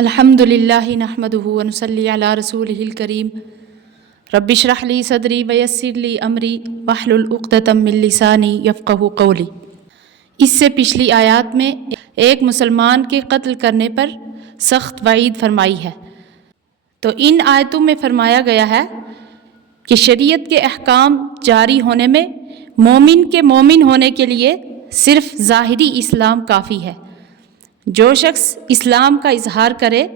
الحمد للہ نحمدہ ونصلی علی رسولہ الکریم رب اشرح لی صدری ویسر لی امری واحلل عقدۃ من لسانی یفقہوا قولی۔ اس سے پچھلی آیات میں ایک مسلمان کے قتل کرنے پر سخت وعید فرمائی ہے، تو ان آیتوں میں فرمایا گیا ہے کہ شریعت کے احکام جاری ہونے میں مومن کے مومن ہونے کے لیے صرف ظاہری اسلام کافی ہے۔ جو شخص اسلام کا اظہار کرے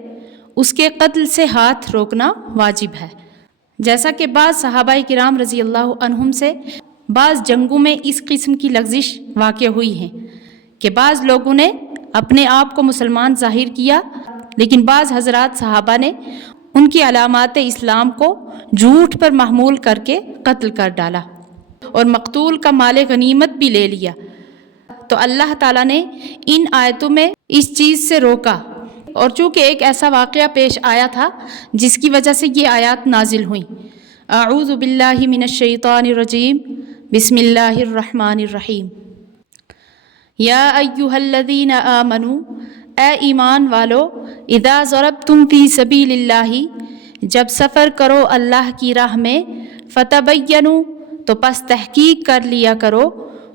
اس کے قتل سے ہاتھ روکنا واجب ہے، جیسا کہ بعض صحابہ کرام رضی اللہ عنہم سے بعض جنگوں میں اس قسم کی لغزش واقع ہوئی ہیں کہ بعض لوگوں نے اپنے آپ کو مسلمان ظاہر کیا، لیکن بعض حضرات صحابہ نے ان کی علامات اسلام کو جھوٹ پر محمول کر کے قتل کر ڈالا اور مقتول کا مال غنیمت بھی لے لیا۔ تو اللہ تعالیٰ نے ان آیتوں میں اس چیز سے روکا، اور چونکہ ایک ایسا واقعہ پیش آیا تھا جس کی وجہ سے یہ آیات نازل ہوئیں۔ اعوذ باللہ من الشیطان الرجیم، بسم اللہ الرحمن الرحیم۔ یا ایہا الذین آمنوا، اے ایمان والو، اذا ضربتم فی سبیل اللہ، جب سفر کرو اللہ کی راہ میں، فتبینوا، تو پس تحقیق کر لیا کرو،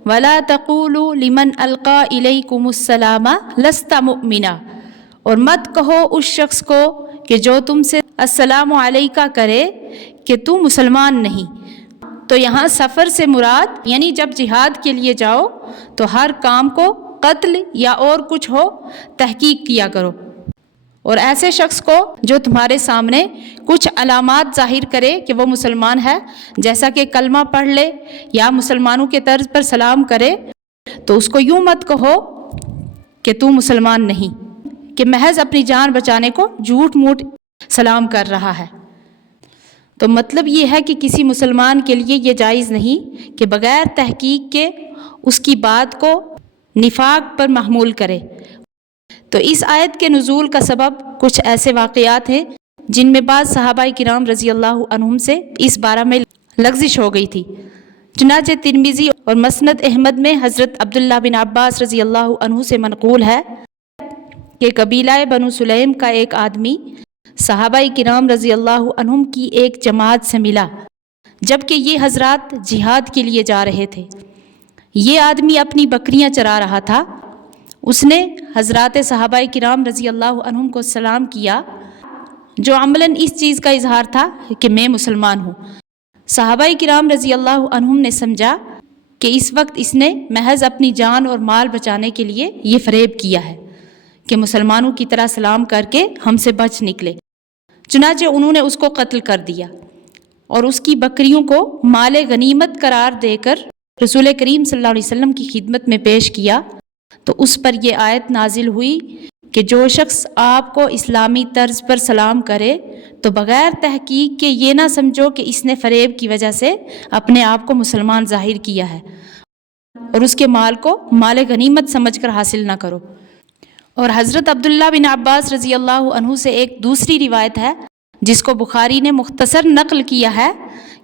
ولا تقولوا لمن القى الیکم السلام لست مؤمنا، اور مت کہو اس شخص کو کہ جو تم سے السلام علیکہ کرے کہ تو مسلمان نہیں۔ تو یہاں سفر سے مراد یعنی جب جہاد کے لیے جاؤ تو ہر کام کو قتل یا اور کچھ ہو تحقیق کیا کرو، اور ایسے شخص کو جو تمہارے سامنے کچھ علامات ظاہر کرے کہ وہ مسلمان ہے، جیسا کہ کلمہ پڑھ لے یا مسلمانوں کے طرز پر سلام کرے، تو اس کو یوں مت کہو کہ تو مسلمان نہیں، کہ محض اپنی جان بچانے کو جھوٹ موٹ سلام کر رہا ہے۔ تو مطلب یہ ہے کہ کسی مسلمان کے لیے یہ جائز نہیں کہ بغیر تحقیق کے اس کی بات کو نفاق پر محمول کرے۔ تو اس آیت کے نزول کا سبب کچھ ایسے واقعات ہیں جن میں بعض صحابہ کرام رضی اللہ عنہم سے اس بارے میں لغزش ہو گئی تھی۔ چنانچہ ترمذی اور مسند احمد میں حضرت عبداللہ بن عباس رضی اللہ عنہ سے منقول ہے کہ قبیلہ بنو سلیم کا ایک آدمی صحابہ کرام رضی اللہ عنہم کی ایک جماعت سے ملا، جبکہ یہ حضرات جہاد کے لیے جا رہے تھے۔ یہ آدمی اپنی بکریاں چرا رہا تھا۔ اس نے حضرات صحابہ کرام رضی اللہ عنہم کو سلام کیا، جو عملاً اس چیز کا اظہار تھا کہ میں مسلمان ہوں۔ صحابہ کرام رضی اللہ عنہم نے سمجھا کہ اس وقت اس نے محض اپنی جان اور مال بچانے کے لیے یہ فریب کیا ہے کہ مسلمانوں کی طرح سلام کر کے ہم سے بچ نکلے۔ چنانچہ انہوں نے اس کو قتل کر دیا اور اس کی بکریوں کو مال غنیمت قرار دے کر رسول کریم صلی اللہ علیہ وسلم کی خدمت میں پیش کیا۔ تو اس پر یہ آیت نازل ہوئی کہ جو شخص آپ کو اسلامی طرز پر سلام کرے تو بغیر تحقیق کے یہ نہ سمجھو کہ اس نے فریب کی وجہ سے اپنے آپ کو مسلمان ظاہر کیا ہے، اور اس کے مال کو مال غنیمت سمجھ کر حاصل نہ کرو۔ اور حضرت عبداللہ بن عباس رضی اللہ عنہ سے ایک دوسری روایت ہے جس کو بخاری نے مختصر نقل کیا ہے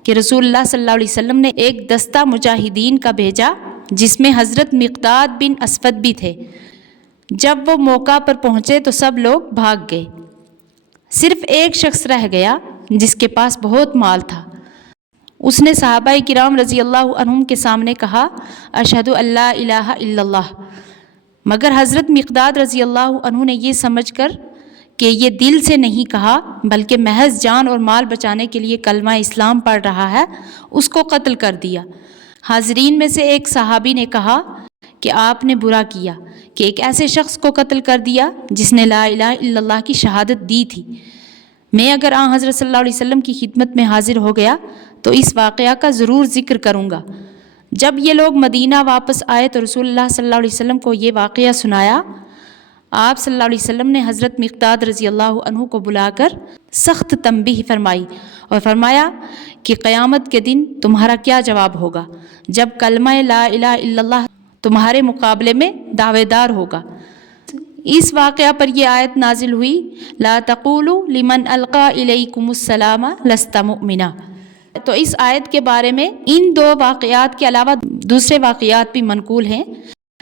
کہ رسول اللہ صلی اللہ علیہ وسلم نے ایک دستہ مجاہدین کا بھیجا جس میں حضرت مقداد بن اسود بھی تھے۔ جب وہ موقع پر پہنچے تو سب لوگ بھاگ گئے، صرف ایک شخص رہ گیا جس کے پاس بہت مال تھا۔ اس نے صحابہ کرام رضی اللہ عنہم کے سامنے کہا، اشہد ان لا الہ الا اللہ، مگر حضرت مقداد رضی اللہ عنہ نے یہ سمجھ کر کہ یہ دل سے نہیں کہا بلکہ محض جان اور مال بچانے کے لیے کلمہ اسلام پڑھ رہا ہے، اس کو قتل کر دیا۔ حاضرین میں سے ایک صحابی نے کہا کہ آپ نے برا کیا کہ ایک ایسے شخص کو قتل کر دیا جس نے لا الہ الا اللہ کی شہادت دی تھی۔ میں اگر آن حضرت صلی اللہ علیہ وسلم کی خدمت میں حاضر ہو گیا تو اس واقعہ کا ضرور ذکر کروں گا۔ جب یہ لوگ مدینہ واپس آئے تو رسول اللہ صلی اللہ علیہ وسلم کو یہ واقعہ سنایا۔ آپ صلی اللہ علیہ وسلم نے حضرت مقداد رضی اللہ عنہ کو بلا کر سخت تنبیہ فرمائی اور فرمایا کہ قیامت کے دن تمہارا کیا جواب ہوگا جب کلمہ لا الہ الا اللہ تمہارے مقابلے میں دعوے دار ہوگا۔ اس واقعہ پر یہ آیت نازل ہوئی، لا تقولوا لمن القى الیکم السلام لست مؤمنا۔ تو اس آیت کے بارے میں ان دو واقعات کے علاوہ دوسرے واقعات بھی منقول ہیں،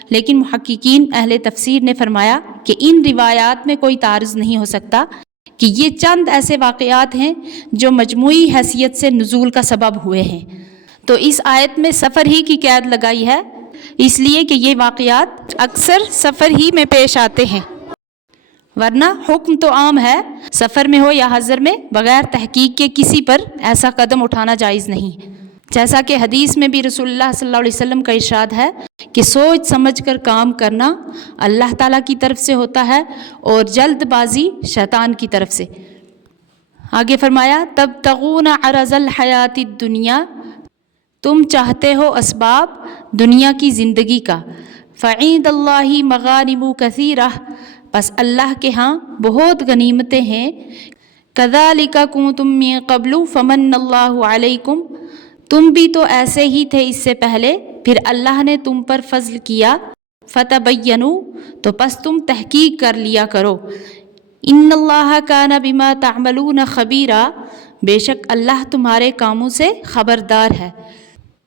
لیکن محققین اہل تفسیر نے فرمایا کہ ان روایات میں کوئی تعارض نہیں ہو سکتا کہ یہ چند ایسے واقعات ہیں جو مجموعی حیثیت سے نزول کا سبب ہوئے ہیں۔ تو اس آیت میں سفر ہی کی قید لگائی ہے، اس لیے کہ یہ واقعات اکثر سفر ہی میں پیش آتے ہیں، ورنہ حکم تو عام ہے، سفر میں ہو یا حضر میں بغیر تحقیق کے کسی پر ایسا قدم اٹھانا جائز نہیں۔ جیسا کہ حدیث میں بھی رسول اللہ صلی اللہ علیہ وسلم کا ارشاد ہے کہ سوچ سمجھ کر کام کرنا اللہ تعالیٰ کی طرف سے ہوتا ہے اور جلد بازی شیطان کی طرف سے۔ آگے فرمایا تبتغون عرض الحیات الدنیا، تم چاہتے ہو اسباب دنیا کی زندگی کا، فعند اللہ مغانم کثیرہ، پس اللہ کے ہاں بہت غنیمتیں ہیں، کذالک کنتم من قبل فمن اللہ علیکم، تم بھی تو ایسے ہی تھے اس سے پہلے، پھر اللہ نے تم پر فضل کیا، فتبینوا، تو پس تم تحقیق کر لیا کرو، ان اللہ کان بما تعملون خبیرا، بے شک اللہ تمہارے کاموں سے خبردار ہے۔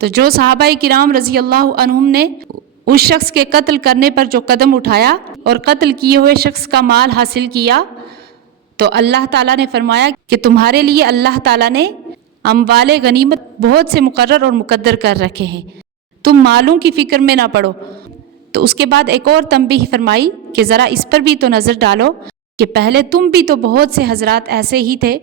تو جو صحابہ کرام رضی اللہ عنہم نے اس شخص کے قتل کرنے پر جو قدم اٹھایا اور قتل کیے ہوئے شخص کا مال حاصل کیا، تو اللہ تعالیٰ نے فرمایا کہ تمہارے لیے اللہ تعالیٰ نے اموال غنیمت بہت سے مقرر اور مقدر کر رکھے ہیں، تم مالوں کی فکر میں نہ پڑو۔ تو اس کے بعد ایک اور تنبیہ فرمائی کہ ذرا اس پر بھی تو نظر ڈالو کہ پہلے تم بھی تو بہت سے حضرات ایسے ہی تھے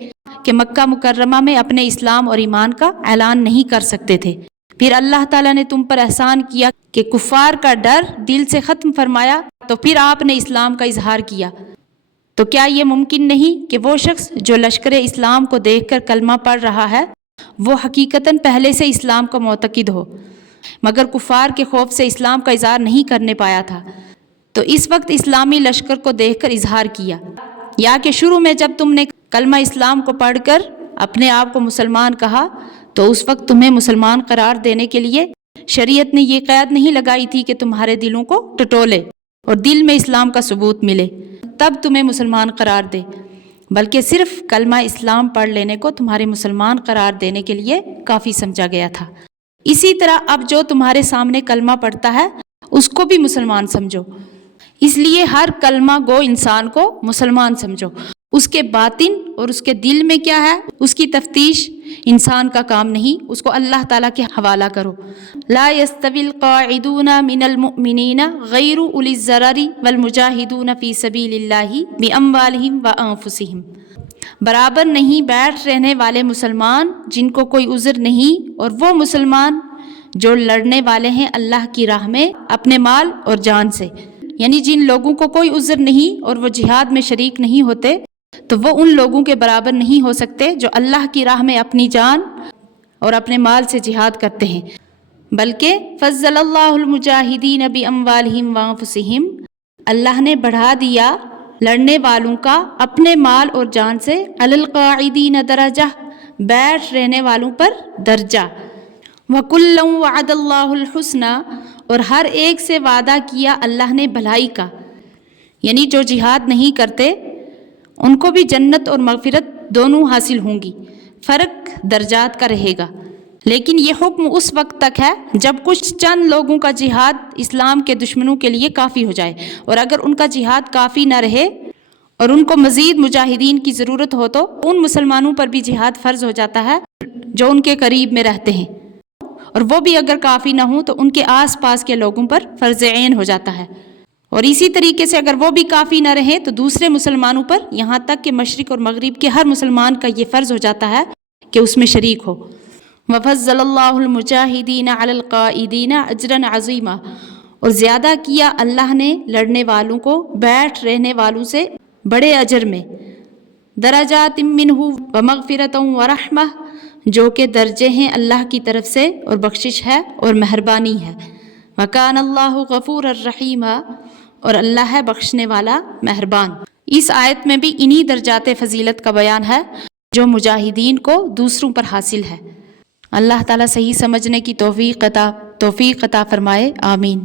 کہ مکہ مکرمہ میں اپنے اسلام اور ایمان کا اعلان نہیں کر سکتے تھے، پھر اللہ تعالیٰ نے تم پر احسان کیا کہ کفار کا ڈر دل سے ختم فرمایا، تو پھر آپ نے اسلام کا اظہار کیا۔ تو کیا یہ ممکن نہیں کہ وہ شخص جو لشکر اسلام کو دیکھ کر کلمہ پڑھ رہا ہے وہ حقیقتاً پہلے سے اسلام کا معتقد ہو، مگر کفار کے خوف سے اسلام کا اظہار نہیں کرنے پایا تھا، تو اس وقت اسلامی لشکر کو دیکھ کر اظہار کیا، یا کہ شروع میں جب تم نے کلمہ اسلام کو پڑھ کر اپنے آپ کو مسلمان کہا تو اس وقت تمہیں مسلمان قرار دینے کے لیے شریعت نے یہ قید نہیں لگائی تھی کہ تمہارے دلوں کو ٹٹولے اور دل میں اسلام کا ثبوت ملے تب تمہیں مسلمان قرار دے، بلکہ صرف کلمہ اسلام پڑھ لینے کو تمہارے مسلمان قرار دینے کے لیے کافی سمجھا گیا تھا۔ اسی طرح اب جو تمہارے سامنے کلمہ پڑھتا ہے اس کو بھی مسلمان سمجھو، اس لیے ہر کلمہ گو انسان کو مسلمان سمجھو، اس کے باطن اور اس کے دل میں کیا ہے اس کی تفتیش انسان کا کام نہیں، اس کو اللہ تعالیٰ کے حوالہ کرو۔ لا يستوي القاعدون من المؤمنین غیر اولی الضرر والمجاہدون فی سبیل اللہ باموالہم وانفسہم، برابر نہیں بیٹھ رہنے والے مسلمان جن کو کوئی عذر نہیں، اور وہ مسلمان جو لڑنے والے ہیں اللہ کی راہ میں اپنے مال اور جان سے، یعنی جن لوگوں کو کوئی عذر نہیں اور وہ جہاد میں شریک نہیں ہوتے تو وہ ان لوگوں کے برابر نہیں ہو سکتے جو اللہ کی راہ میں اپنی جان اور اپنے مال سے جہاد کرتے ہیں، بلکہ فضل اللہ المجاہدین باموالہم وانفسہم، اللہ نے بڑھا دیا لڑنے والوں کا اپنے مال اور جان سے، علی القاعدین درجہ، بیٹھ رہنے والوں پر درجہ، وَكُلًّا وَعَدَ اللَّهُ الْحُسْنَى، اور ہر ایک سے وعدہ کیا اللہ نے بھلائی کا، یعنی جو جہاد نہیں کرتے ان کو بھی جنت اور مغفرت دونوں حاصل ہوں گی، فرق درجات کا رہے گا، لیکن یہ حکم اس وقت تک ہے جب کچھ چند لوگوں کا جہاد اسلام کے دشمنوں کے لیے کافی ہو جائے، اور اگر ان کا جہاد کافی نہ رہے اور ان کو مزید مجاہدین کی ضرورت ہو تو ان مسلمانوں پر بھی جہاد فرض ہو جاتا ہے جو ان کے قریب میں رہتے ہیں، اور وہ بھی اگر کافی نہ ہوں تو ان کے آس پاس کے لوگوں پر فرض عین ہو جاتا ہے، اور اسی طریقے سے اگر وہ بھی کافی نہ رہے تو دوسرے مسلمانوں پر، یہاں تک کہ مشرق اور مغرب کے ہر مسلمان کا یہ فرض ہو جاتا ہے کہ اس میں شریک ہو۔ وَفَضَّلَ اللَّهُ الْمُجَاهِدِينَ عَلَى الْقَائِدِينَ أَجْرًا عَظِيمًا، اور زیادہ کیا اللہ نے لڑنے والوں کو بیٹھ رہنے والوں سے بڑے اجر میں، درجات منہ ومغفرۃ ورحمہ، جو کہ درجے ہیں اللہ کی طرف سے اور بخشش ہے اور مہربانی ہے، وَكَانَ اللَّهُ غَفُورًا رَحِيمًا، اور اللہ ہے بخشنے والا مہربان۔ اس آیت میں بھی انہی درجات فضیلت کا بیان ہے جو مجاہدین کو دوسروں پر حاصل ہے۔ اللہ تعالیٰ صحیح سمجھنے کی توفیق عطا فرمائے، آمین۔